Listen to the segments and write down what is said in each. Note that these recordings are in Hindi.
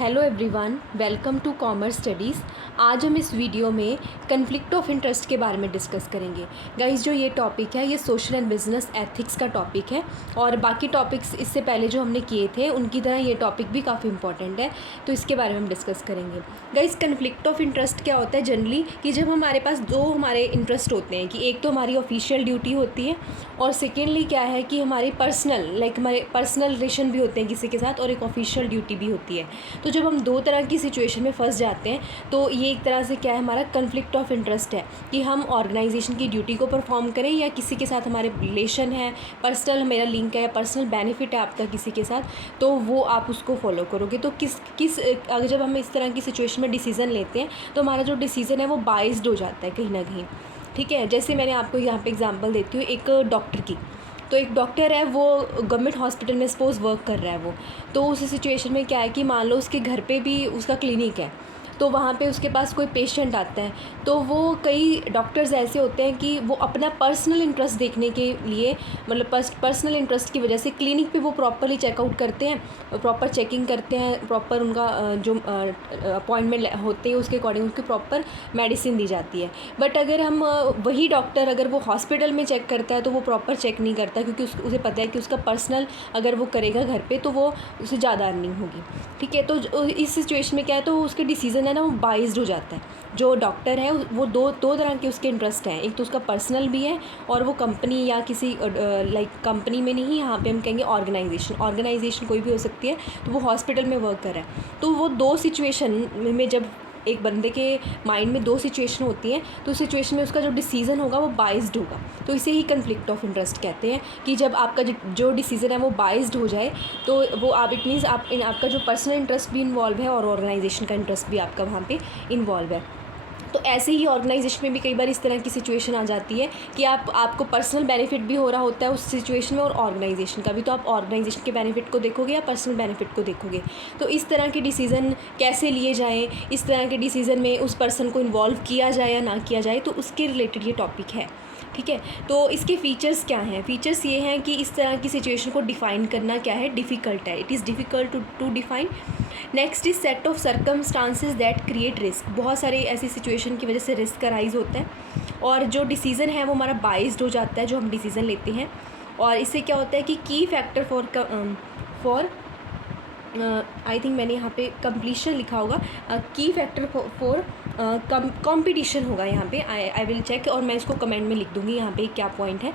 Hello everyone, welcome to commerce studies. आज हम इस वीडियो में कन्फ्लिक्ट ऑफ इंटरेस्ट के बारे में डिस्कस करेंगे। गाइस, जो ये टॉपिक है ये सोशल एंड बिजनेस एथिक्स का टॉपिक है और बाकी टॉपिक्स इससे पहले जो हमने किए थे उनकी तरह ये टॉपिक भी काफ़ी इंपॉर्टेंट है, तो इसके बारे में हम डिस्कस करेंगे। गाइस, कन्फ्लिक्ट ऑफ इंटरेस्ट क्या होता है जनरली कि जब हमारे पास दो हमारे इंटरेस्ट होते हैं कि एक तो हमारी ऑफिशियल ड्यूटी होती है और सेकेंडली क्या है कि हमारी पर्सनल हमारे पर्सनल रिलेशन भी होते हैं किसी के साथ और एक ऑफिशियल ड्यूटी भी होती है। तो जब हम दो तरह की सिचुएशन में फंस जाते हैं तो ये एक तरह से क्या है, हमारा कन्फ्लिक्ट ऑफ इंटरेस्ट है कि हम ऑर्गेनाइजेशन की ड्यूटी को परफॉर्म करें या किसी के साथ हमारे रिलेशन है, पर्सनल मेरा लिंक है, पर्सनल बेनिफिट है आपका किसी के साथ, तो वो आप उसको फॉलो करोगे। तो किस अगर जब हम इस तरह की सिचुएशन में डिसीज़न लेते हैं तो हमारा जो डिसीज़न है वो बाइस्ड हो जाता है कहीं ना कहीं। ठीक है, जैसे मैंने आपको यहाँ पे एग्जांपल देती हूँ एक डॉक्टर की। तो एक डॉक्टर है, वो गवर्नमेंट हॉस्पिटल में सपोज़ वर्क कर रहा है वो। तो उस सिचुएशन में क्या है कि मान लो उसके घर पे भी उसका क्लिनिक है, तो वहाँ पे उसके पास कोई पेशेंट आता है तो वो कई डॉक्टर्स ऐसे होते हैं कि वो अपना पर्सनल इंटरेस्ट देखने के लिए, मतलब पर्सनल इंटरेस्ट की वजह से क्लिनिक पे वो प्रॉपरली चेकआउट करते हैं, प्रॉपर चेकिंग करते हैं, प्रॉपर उनका जो अपॉइंटमेंट होते हैं उसके अकॉर्डिंग उसकी प्रॉपर मेडिसिन दी जाती है। बट अगर हम वही डॉक्टर अगर वो हॉस्पिटल में चेक करता है तो वो प्रॉपर चेक नहीं करता, क्योंकि उसे पता है कि उसका पर्सनल अगर वो करेगा घर पे तो वो उसे ज़्यादा अर्निंग होगी। ठीक है, तो इस सिचुएशन में क्या है, तो उसके डिसीज़न है ना वो बाइस्ड हो जाता है। जो डॉक्टर है वो दो तरह के उसके इंटरेस्ट हैं, एक तो उसका पर्सनल भी है और वो कंपनी या किसी कंपनी में नहीं, यहाँ पे हम कहेंगे ऑर्गेनाइजेशन कोई भी हो सकती है, तो वो हॉस्पिटल में वर्क कर रहा है। तो वो दो सिचुएशन में जब एक बंदे के माइंड में दो सिचुएशन होती हैं तो उस सिचुएशन में उसका जो डिसीज़न होगा वो बाइस्ड होगा। तो इसे ही कन्फ्लिक्ट ऑफ इंटरेस्ट कहते हैं कि जब आपका जो डिसीज़न है वो बाइस्ड हो जाए तो वो आप इट मीन्स आपका जो पर्सनल इंटरेस्ट भी इन्वॉल्व है और ऑर्गेनाइजेशन का इंटरेस्ट भी आपका वहाँ पे इन्वॉल्व है। तो ऐसे ही ऑर्गेनाइजेशन में भी कई बार इस तरह की सिचुएशन आ जाती है कि आपको पर्सनल बेनिफिट भी हो रहा होता है उस सिचुएशन में और ऑर्गेनाइजेशन का भी, तो आप ऑर्गेनाइजेशन के बेनिफिट को देखोगे या पर्सनल बेनिफिट को देखोगे। तो इस तरह के डिसीज़न कैसे लिए जाएँ, इस तरह के डिसीज़न में उस पर्सन को इन्वॉल्व किया जाए या ना किया जाए, तो उसके रिलेटेड ये टॉपिक है। ठीक है, तो इसके फीचर्स क्या हैं? फीचर्स ये हैं कि इस तरह की सिचुएशन को डिफ़ाइन करना क्या है, डिफ़िकल्ट है, it is difficult to define. Next is set of circumstances that create risk. बहुत सारे ऐसी सिचुएशन की वजह से रिस्क अराइज होता है और जो डिसीज़न है वो हमारा बाइस्ड हो जाता है जो हम डिसीज़न लेते हैं। और इससे क्या होता है कि की फैक्टर फॉर आई थिंक मैंने यहाँ पे कंप्लीशन लिखा होगा, की फैक्टर फॉर कंपटीशन होगा यहाँ पे, आई विल चेक और मैं इसको कमेंट में लिख दूँगी यहाँ पे क्या पॉइंट है।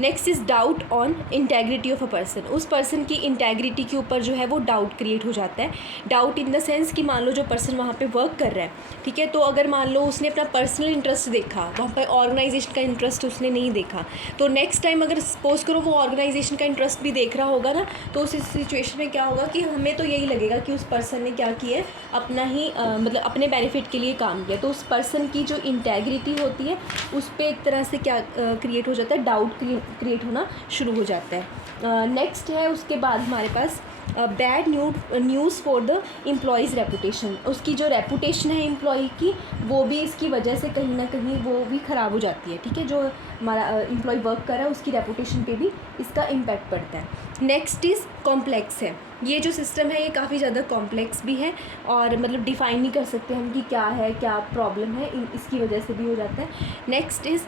Next is doubt on integrity of a person. उस पर्सन की इंटेग्रिटी के ऊपर जो है वो डाउट क्रिएट हो जाता है। डाउट इन द सेंस कि मान लो जो पर्सन वहाँ पे वर्क कर रहा है, ठीक है, तो अगर मान लो उसने अपना पर्सनल इंटरेस्ट देखा, वहाँ पर ऑर्गेनाइजेशन का इंटरेस्ट उसने नहीं देखा, तो नेक्स्ट टाइम अगर सपोज करो वो ऑर्गेनाइजेशन का इंटरेस्ट भी देख रहा होगा ना, तो उस सिचुएशन में क्या होगा कि हमें तो यही लगेगा कि उस पर्सन ने क्या किया है, अपना ही मतलब अपने बेनिफिट के लिए काम किया। तो उस पर्सन की जो इंटेग्रिटी होती है उस पर एक तरह से क्या क्रिएट हो जाता है, डाउट क्रिएट होना शुरू हो जाता है। नेक्स्ट है उसके बाद हमारे पास bad news for the employees reputation. उसकी जो रेपुटेशन है एम्प्लॉय की वो भी इसकी वजह से कहीं ना कहीं वो भी ख़राब हो जाती है। ठीक है, जो हमारा एम्प्लॉय वर्क कर रहा है उसकी रेपुटेशन पे भी इसका इम्पैक्ट पड़ता है। नेक्स्ट इज़ कॉम्प्लेक्स है। ये जो सिस्टम है ये काफ़ी ज़्यादा कॉम्प्लेक्स भी है और मतलब डिफ़ाइन नहीं कर सकते हम कि क्या है, क्या प्रॉब्लम है, इसकी वजह से भी हो जाता है। Next is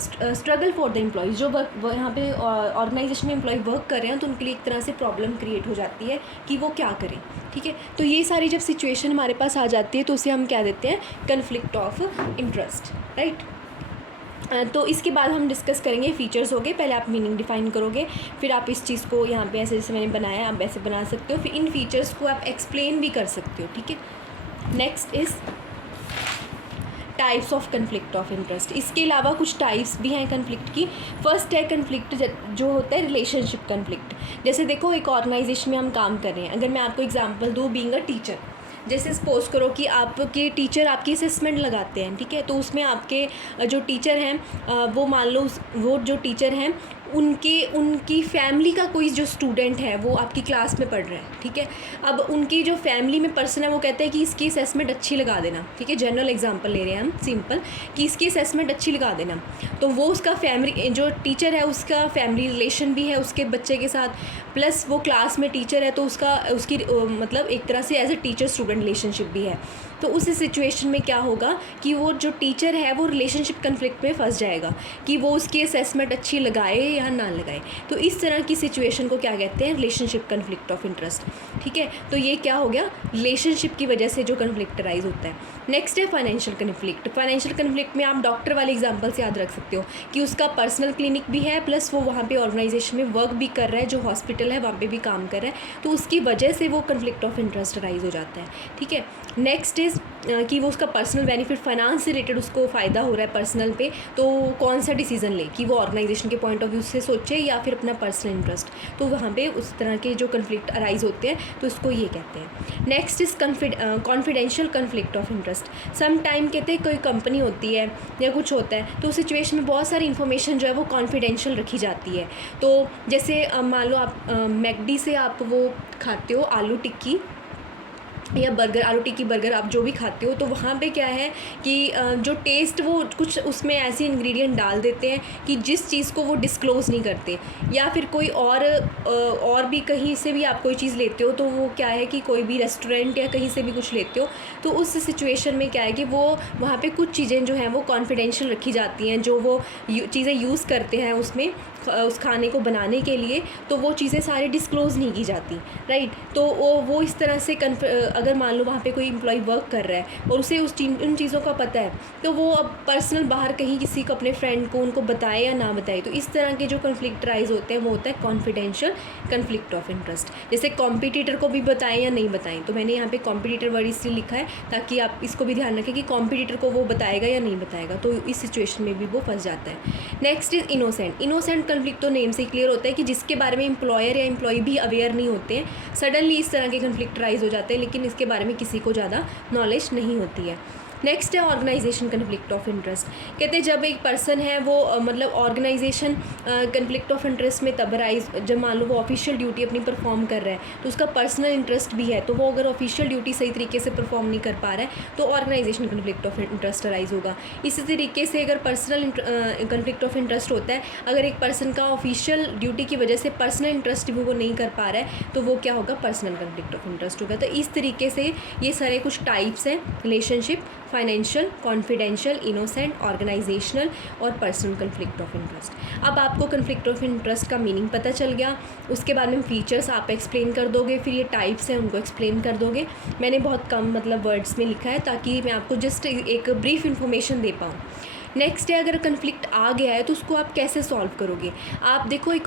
struggle for the employees. जो यहाँ पे ऑर्गेनाइजेशन में एम्प्लॉय वर्क कर रहे हैं तो उनके लिए एक तरह से प्रॉब्लम क्रिएट हो जाती है कि वो क्या करें। ठीक है, तो ये सारी जब सिचुएशन हमारे पास आ जाती है तो उसे हम क्या देते हैं, कन्फ्लिक्ट ऑफ इंटरेस्ट, राइट। तो इसके बाद हम डिस्कस करेंगे फ़ीचर्स हो गए, पहले आप मीनिंग डिफ़ाइन करोगे, फिर आप इस चीज़ को यहाँ पे ऐसे जैसे मैंने बनाया आप ऐसे बना सकते हो, फिर इन फीचर्स को आप एक्सप्लेन भी कर सकते हो। ठीक है, next is types of conflict of interest. इसके अलावा कुछ टाइप्स भी हैं कन्फ्लिक्ट की। फर्स्ट है कन्फ्लिक्ट जो होता है रिलेशनशिप कन्फ्लिक्ट। जैसे देखो एक ऑर्गेनाइजेशन में हम काम कर रहे हैं, अगर मैं आपको एग्जांपल दूँ, बीइंग अ टीचर, जैसे सपोज़ करो कि आपके टीचर आपकी असेसमेंट लगाते हैं, ठीक है, तो उसमें आपके जो टीचर हैं वो मान लो वो जो टीचर हैं उनकी फैमिली का कोई जो स्टूडेंट है वो आपकी क्लास में पढ़ रहा है, ठीक है। अब उनकी जो फैमिली में पर्सन है वो कहते हैं कि इसकी असेसमेंट अच्छी लगा देना, ठीक है, जनरल एग्जांपल ले रहे हैं हम सिंपल, कि इसकी असेसमेंट अच्छी लगा देना। तो वो उसका फैमिली जो टीचर है उसका फैमिली रिलेशन भी है उसके बच्चे के साथ, प्लस वो क्लास में टीचर है तो उसकी मतलब एक तरह से as a teacher student relationship भी है। तो उस सिचुएशन में क्या होगा कि वो जो टीचर है वो रिलेशनशिप कन्फ्लिक्ट में फंस जाएगा कि वो उसकी असेसमेंट अच्छी लगाए या ना लगाए। तो इस तरह की सिचुएशन को क्या कहते हैं, रिलेशनशिप कन्फ्लिक्ट ऑफ इंटरेस्ट, ठीक है। तो ये क्या हो गया, रिलेशनशिप की वजह से जो कन्फ्लिक्ट राइज होता है। नेक्स्ट है फाइनेंशियल कन्फ्लिक्ट। फाइनेंशियल कन्फ्लिक्ट में आप डॉक्टर वाले एग्जाम्पल से याद रख सकते हो कि उसका पर्सनल क्लिनिक भी है, प्लस वो वहाँ पे ऑर्गेनाइजेशन में वर्क भी कर रहा है, जो हॉस्पिटल है वहाँ पे भी काम कर रहा है, तो उसकी वजह से वो कन्फ्लिक्ट ऑफ इंटरेस्ट राइज हो जाता है, ठीक है। नेक्स्ट इज़ कि वो उसका पर्सनल बेनिफिट, फाइनेंस से रिलेटेड उसको फ़ायदा हो रहा है पर्सनल पे, तो कौन सा डिसीजन ले कि वो ऑर्गेनाइजेशन के पॉइंट ऑफ व्यू से सोचे या फिर अपना पर्सनल इंटरेस्ट, तो वहाँ पे उस तरह के जो कन्फ्लिक्ट अराइज होते हैं तो इसको ये कहते हैं। Next is confidential conflict of interest. Some time कहते हैं कोई कंपनी होती है या कुछ होता है तो उस सिचुएशन में बहुत सारी इन्फॉर्मेशन जो है वो कॉन्फिडेंशियल रखी जाती है। तो जैसे मान लो आप मैकडी से आप वो खाते हो आलू टिक्की या बर्गर, आलू टिक्की बर्गर आप जो भी खाते हो, तो वहाँ पे क्या है कि जो टेस्ट वो कुछ उसमें ऐसे इंग्रेडिएंट डाल देते हैं कि जिस चीज़ को वो डिस्क्लोज़ नहीं करते। या फिर कोई और भी कहीं से भी आप कोई चीज़ लेते हो तो वो क्या है कि कोई भी रेस्टोरेंट या कहीं से भी कुछ लेते हो तो उस सिचुएशन में क्या है कि वो वहाँ पे कुछ चीज़ें जो हैं वो कॉन्फिडेंशियल रखी जाती हैं, जो वो चीज़ें यूज़ करते हैं उसमें उस खाने को बनाने के लिए, तो वो चीज़ें सारी डिस्क्लोज़ नहीं की जाती, राइट। तो वो इस तरह से अगर मान लो वहाँ पे कोई एम्प्लॉय वर्क कर रहा है और उसे उन चीज़ों का पता है, तो वो अब पर्सनल बाहर कहीं किसी को, अपने फ्रेंड को, उनको बताए या ना बताए, तो इस तरह के जो कन्फ्लिक्ट राइज होते हैं वो होता है कॉन्फिडेंशियल कन्फ्लिक्ट ऑफ इंटरेस्ट। जैसे कॉम्पिटिटर को भी बताएं या नहीं बताएं, तो मैंने यहाँ पे कॉम्पिटिटर वर्ड इसलिए लिखा है ताकि आप इसको भी ध्यान रखें कि कॉम्पिटिटर को वो बताएगा या नहीं बताएगा, तो इस सिचुएशन में भी वो फंस जाता है। Next is innocent conflict. तो नेम से क्लियर होता है कि जिसके बारे में एम्प्लॉयर या एम्प्लॉय भी अवेयर नहीं होते हैं, सडनली इस तरह के कन्फ्लिक्ट राइज हो जाते हैं, लेकिन इसके बारे में किसी को ज़्यादा नॉलेज नहीं होती है। नेक्स्ट है ऑर्गेनाइजेशन कन्फ्लिक्ट ऑफ इंटरेस्ट। कहते हैं जब एक पर्सन है वो मतलब ऑर्गेनाइजेशन कन्फ्लिक्ट ऑफ इंटरेस्ट में तब राइज, जब मान लो वो ऑफिशियल ड्यूटी अपनी परफॉर्म कर रहा है तो उसका पर्सनल इंटरेस्ट भी है, तो वो अगर ऑफिशियल ड्यूटी सही तरीके से परफॉर्म नहीं कर पा रहा है तो organization conflict of interest rise होगा। इसी तरीके से अगर पर्सनल कन्फ्लिक्ट ऑफ इंटरेस्ट होता है, अगर एक पर्सन का ऑफिशियल ड्यूटी की वजह से पर्सनल इंटरेस्ट भी वो नहीं कर पा रहा है तो वो क्या होगा, पर्सनल कन्फ्लिक्ट ऑफ इंटरेस्ट होगा। तो इस तरीके से ये सारे कुछ टाइप्स हैं, relationship, financial, confidential, innocent, organizational और पर्सनल कन्फ्लिक्ट ऑफ इंटरेस्ट। अब आपको कन्फ्लिक्ट ऑफ इंटरेस्ट का मीनिंग पता चल गया, उसके बाद में फीचर्स आप एक्सप्लेन कर दोगे, फिर ये टाइप्स हैं उनको एक्सप्लेन कर दोगे। मैंने बहुत कम मतलब वर्ड्स में लिखा है ताकि मैं आपको जस्ट एक ब्रीफ इन्फॉर्मेशन दे पाऊँ। नेक्स्ट है अगर कन्फ्लिक्ट आ गया है तो उसको आप कैसे सॉल्व करोगे। आप देखो एक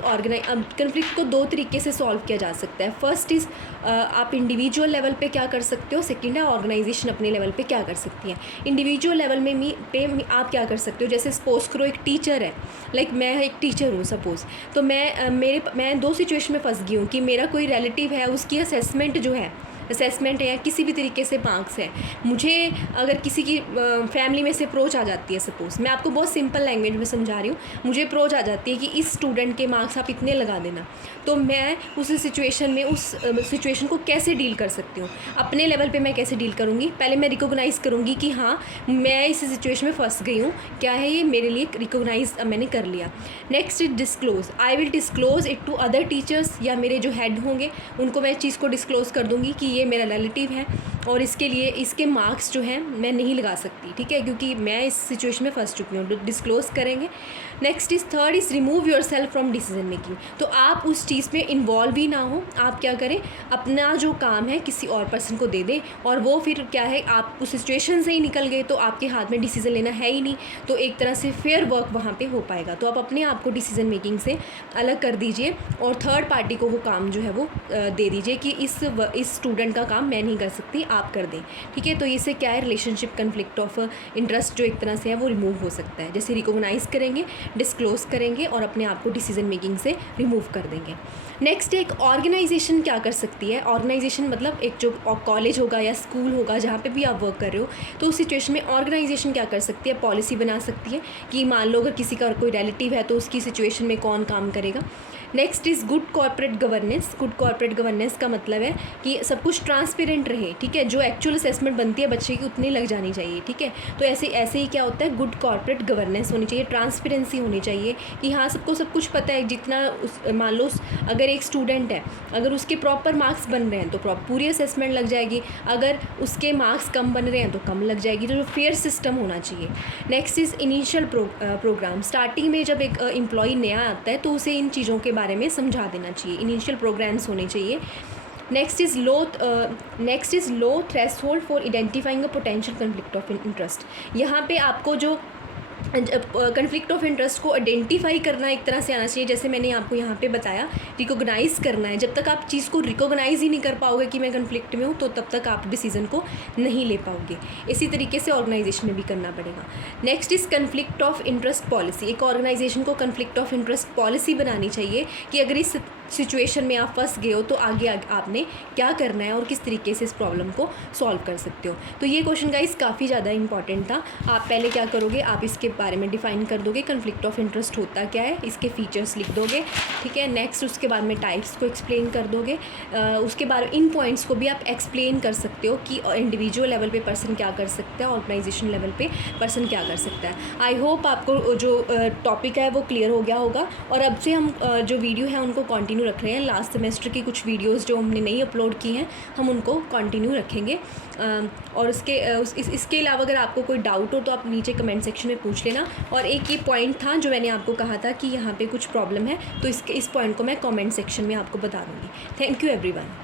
कन्फ्लिक्ट को दो तरीके से सॉल्व किया जा सकता है। फर्स्ट इज़ आप इंडिविजुअल लेवल पे क्या कर सकते हो, सेकंड है ऑर्गेनाइजेशन अपने लेवल पे क्या कर सकती है। इंडिविजुअल लेवल में आप क्या कर सकते हो, जैसे सपोज करो एक टीचर है, लाइक मैं एक टीचर हूँ सपोज़, तो मैं दो सिचुएशन में फंस गई हूँ कि मेरा कोई रिलेटिव है, उसकी असेसमेंट जो है, असेसमेंट है या किसी भी तरीके से मार्क्स है, मुझे अगर किसी की फैमिली में से अप्रोच आ जाती है, सपोज़ मैं आपको बहुत सिंपल लैंग्वेज में समझा रही हूँ, मुझे अप्रोच आ जाती है कि इस स्टूडेंट के मार्क्स आप इतने लगा देना, तो मैं उस सिचुएशन में उस सिचुएशन को कैसे डील कर सकती हूँ, अपने लेवल पे मैं कैसे डील करूँगी। पहले मैं रिकोगनाइज़ करूँगी कि हाँ मैं इस सिचुएशन में फंस गई हूँ, क्या है ये मेरे लिए रिकोगनाइज़ मैंने कर लिया। Next disclose, I will disclose it to other teachers, या मेरे जो हेड होंगे उनको मैं इस चीज़ को डिस्क्लोज़ कर दूँगी कि ये मेरा रिलेटिव है और इसके लिए इसके मार्क्स जो हैं मैं नहीं लगा सकती, ठीक है, क्योंकि मैं इस सिचुएशन में फंस चुकी हूँ, डिस्क्लोज़ करेंगे। Next is third is remove your self from decision making. तो आप उस चीज़ में इन्वॉल्व ही ना हो, आप क्या करें, अपना जो काम है किसी और पर्सन को दे दें, और वो फिर क्या है, आप उस सिचुएशन से ही निकल गए तो आपके हाथ में डिसीजन लेना है ही नहीं, तो एक तरह से फेयर वर्क वहाँ पे हो पाएगा। तो आप अपने आप को डिसीजन मेकिंग से अलग कर दीजिए और थर्ड पार्टी को वो काम जो है वो दे दीजिए कि इस स्टूडेंट का काम मैं नहीं कर सकती, आप कर दें, ठीक है। तो इससे क्या है, रिलेशनशिप कन्फ्लिक्ट ऑफ इंटरेस्ट जो एक तरह से है वो रिमूव हो सकता है। जैसे रिकॉग्नाइज़ करेंगे, डिस्क्लोज़ करेंगे और अपने आप को डिसीजन मेकिंग से रिमूव कर देंगे। नेक्स्ट, एक ऑर्गेनाइजेशन क्या कर सकती है। ऑर्गेनाइजेशन मतलब एक जो कॉलेज होगा या स्कूल होगा जहाँ पे भी आप वर्क कर रहे हो, तो उस सिचुएशन में ऑर्गेनाइजेशन क्या कर सकती है, पॉलिसी बना सकती है कि मान लो अगर किसी का कोई रिलेटिव है तो उसकी सिचुएशन में कौन काम करेगा। Next is good corporate governance. Good corporate governance का मतलब है कि सब कुछ ट्रांसपेरेंट रहे, ठीक है। जो एक्चुअल असेसमेंट बनती है बच्चे की उतनी लग जानी चाहिए, ठीक है। तो ऐसे ही क्या होता है, गुड कॉर्पोरेट गवर्नेंस होनी चाहिए, ट्रांसपेरेंसी होनी चाहिए कि हाँ सबको सब कुछ पता है। जितना मान लो अगर एक स्टूडेंट है, अगर उसके प्रॉपर मार्क्स बन रहे हैं तो पूरी असेसमेंट लग जाएगी, अगर उसके मार्क्स कम बन रहे हैं तो कम लग जाएगी। तो फेयर सिस्टम होना चाहिए। Next is initial program. Starting में जब एक एम्प्लॉय नया आता है तो उसे इन चीज़ों के बारे में समझा देना चाहिए, इनिशियल प्रोग्राम्स होने चाहिए। Next is low threshold for identifying a potential conflict of interest. यहाँ पे आपको जो कन्फ्लिक्ट ऑफ इंटरेस्ट को आइडेंटिफाई करना एक तरह से आना चाहिए। जैसे मैंने आपको यहाँ पे बताया, रिकॉग्नाइज़ करना है। जब तक आप चीज़ को रिकॉग्नाइज़ ही नहीं कर पाओगे कि मैं कन्फ्लिक्ट में हूँ, तो तब तक आप डिसीजन को नहीं ले पाओगे। इसी तरीके से ऑर्गेनाइजेशन में भी करना पड़ेगा। Next is conflict of interest policy. एक ऑर्गेनाइजेशन को कन्फ्लिक्ट ऑफ इंटरेस्ट पॉलिसी बनानी चाहिए कि अगर इस सिचुएशन में आप फंस गए हो तो आगे आपने क्या करना है और किस तरीके से इस प्रॉब्लम को सॉल्व कर सकते हो। तो ये क्वेश्चन गाइस काफ़ी ज़्यादा इंपॉर्टेंट था। आप पहले क्या करोगे, आप इसके बारे में डिफ़ाइन कर दोगे, कन्फ्लिक्ट ऑफ इंटरेस्ट होता क्या है, इसके फीचर्स लिख दोगे, ठीक है। नेक्स्ट उसके बाद में टाइप्स को एक्सप्लेन कर दोगे। उसके बाद इन पॉइंट्स को भी आप एक्सप्लेन कर सकते हो कि इंडिविजुअल लेवल पे पर्सन क्या कर सकता है, ऑर्गेनाइजेशन लेवल पे पर्सन क्या कर सकता है। आई होप आपको जो टॉपिक है वो क्लियर हो गया होगा। और अब से हम जो वीडियो है उनको कंटिन्यू रख रहे हैं। लास्ट सेमेस्टर की कुछ वीडियोस जो हमने नहीं अपलोड की हैं हम उनको कंटिन्यू रखेंगे। और इसके अलावा अगर आपको कोई डाउट हो तो आप नीचे कमेंट सेक्शन में पूछ लेना। और एक ये पॉइंट था जो मैंने आपको कहा था कि यहाँ पे कुछ प्रॉब्लम है, तो इस पॉइंट को मैं कमेंट सेक्शन में आपको बता दूँगी। Thank you everyone.